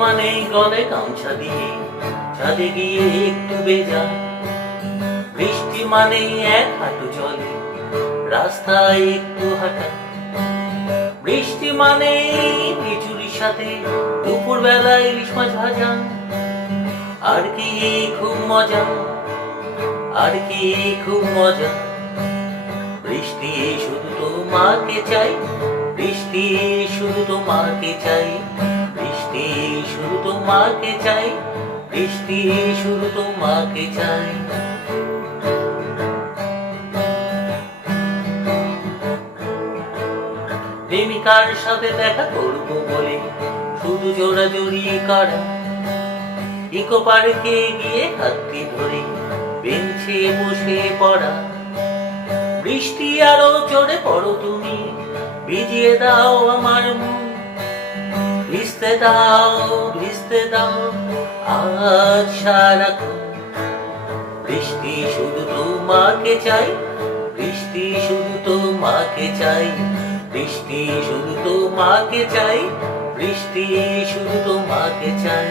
মানে গলে গামছা দিয়ে, ছাদে গিয়ে একটু বেজা বৃষ্টি মানে এক হাঁটু জলে, রাস্তায় একটু হাঁটা। বৃষ্টি মানে খিচুড়ির সাথে দুপুর বেলায় ইলিশ মাছ ভাজা। আর কি খুব মজা, আর কি খুব মজা। বৃষ্টি শুধু তো তোমাকে চাই, বৃষ্টি শুধু তো তোমাকে চাই। বৃষ্টি শুধু তোমাকে চাই, বৃষ্টি শুধু তোমাকে চাই। প্রেমিকার সাথে দেখা করব বলে শুধু জোড়া জড়িয়ে কারা। ইকো পার্কে গিয়ে হাতটি ধরে বেঞ্চে বসে পড়া। বৃষ্টি আরও চড়ে পড়ো তুমি, ভিজিয়ে দাও আমার দাও ভিজতে দাও, আজ বৃষ্টি শুধু তোমাকে চাই, বৃষ্টি শুধু তোমাকে চাই, বৃষ্টি শুধু তোমাকে চাই, বৃষ্টি শুধু তোমাকে চাই।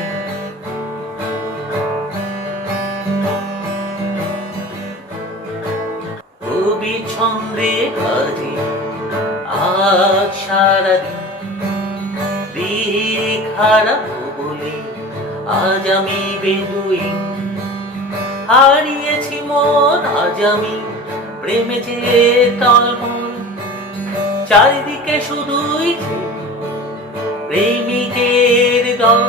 ছন্দে কাজে আজ সারাদিন হারাবো বলে আজ আমি বেদুই হারিয়েছি মন, আজ আমি প্রেমে যে তলমল। চারিদিকে শুধুই প্রেমিকের দল।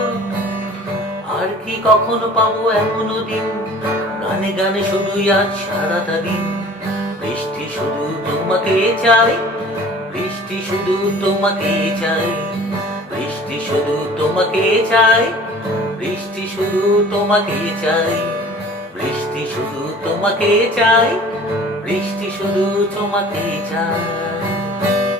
আর কি কখনো পাবো এমন দিন? গানে গানে শুধুই আজ সারাটা দিন। বৃষ্টি শুধু তোমাকে চাই, বৃষ্টি শুধু তোমাকে চাই। তোমাকে চাই। বৃষ্টি শুধু তোমাকে চাই। বৃষ্টি শুধু তোমাকে চাই। বৃষ্টি শুধু তোমাকে চাই।